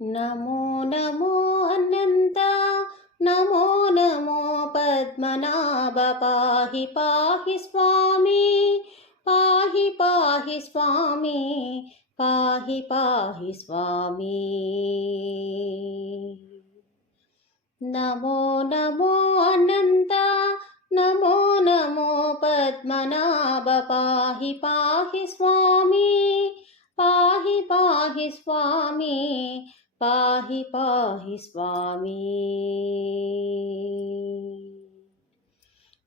నమో నమో అనంత నమో నమో పద్మనాభ పాహి పాహి స్వామి పాహి పాహి స్వామి పాహి పాహి స్వామి నమో నమో అనంత నమో నమో పద్మనాభ పాహి పాహి స్వామి పాహి పాహి స్వామి పాహి పాహి స్వామి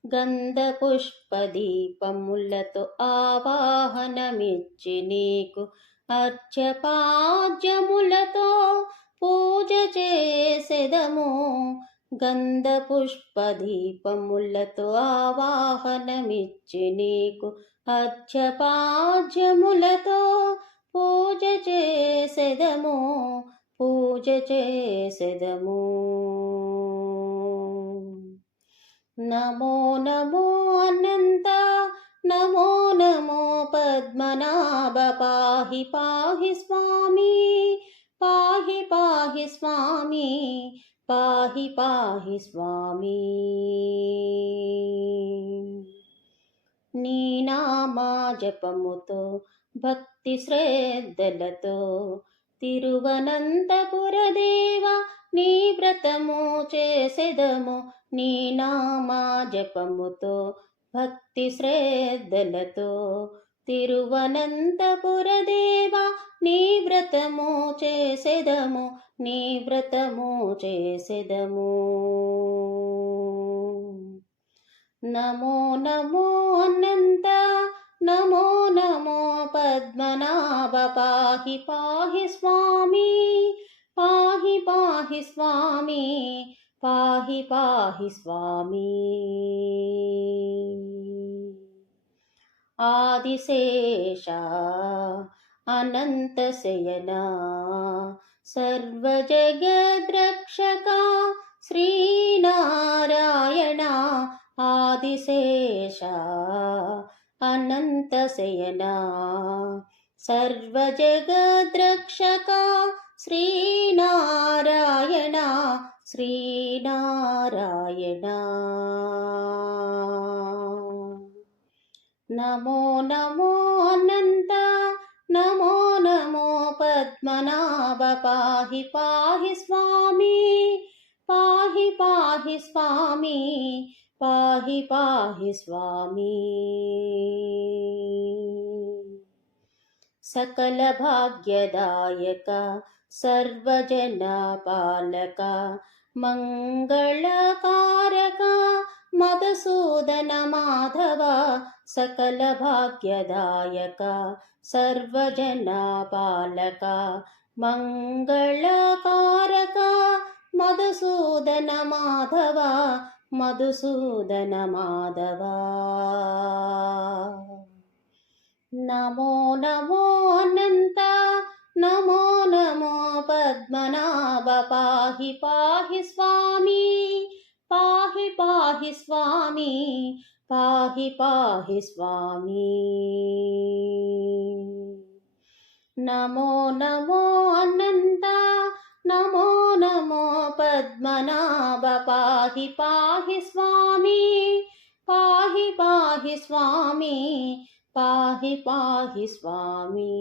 గంధపుష్పదీపములతో ఆవాహనమిచ్చి నీకు అర్చపాద్యములతో పూజ చేసెదము. గంధపుష్పదీపములతో ఆవాహనమిచ్చి నీకు అర్చపాద్యములతో పూజ చేసెదము, పూజ చేసెదము. నమో నమో అనంత నమో నమో పద్మనాభ పాహి పాహి స్వామి పాహి పాహి స్వామి పాహి పాహి స్వామి. నీ నామా జపముతో భక్తి శ్రద్ధలతో తిరువనంతపుర దేవ నీ వ్రతము చేసెదము. నీ నామా జపముతో భక్తి శ్రద్ధలతో తిరువనంతపుర దేవ నీ వ్రతము చేసెదము, నీ వ్రతము చేసెదము. నమో నమో అనంత నమో నమో పద్మనాభ పాహి పాహి స్వామి పాహి పాహి స్వామి పాహి పాహి స్వామి. ఆదిశేష అనంత శయన సర్వజగద్రక్షక శ్రీనారాయణ. ఆదిశేష అనంత శయన సర్వజగద్రక్షక శ్రీనారాయణ శ్రీనారాయణ. నమో నమో అనంత నమో నమో పద్మనాభ పాహి పాహి స్వామి పాహి పాహి స్వామి పాహి పాహి స్వామి. సకల భాగ్యదాయక సర్వజన పాలక మంగళకారక మధుసూదన మాధవ. సకల భాగ్యదాయక సర్వజన పాలక మంగళకారక మధుసూదన మాధవ మధుసూదన మాధవ. నమో నమో అనంత నమో నమో పద్మనాభ పాహి పాహి స్వామి పాహి పాహి స్వామి పాహి పాహి స్వామి. నమో నమో అనంత నమో నమో పద్మనాభ పాహి పాహి స్వామి పాహి పాహి స్వామి పాహి పాహి స్వామి.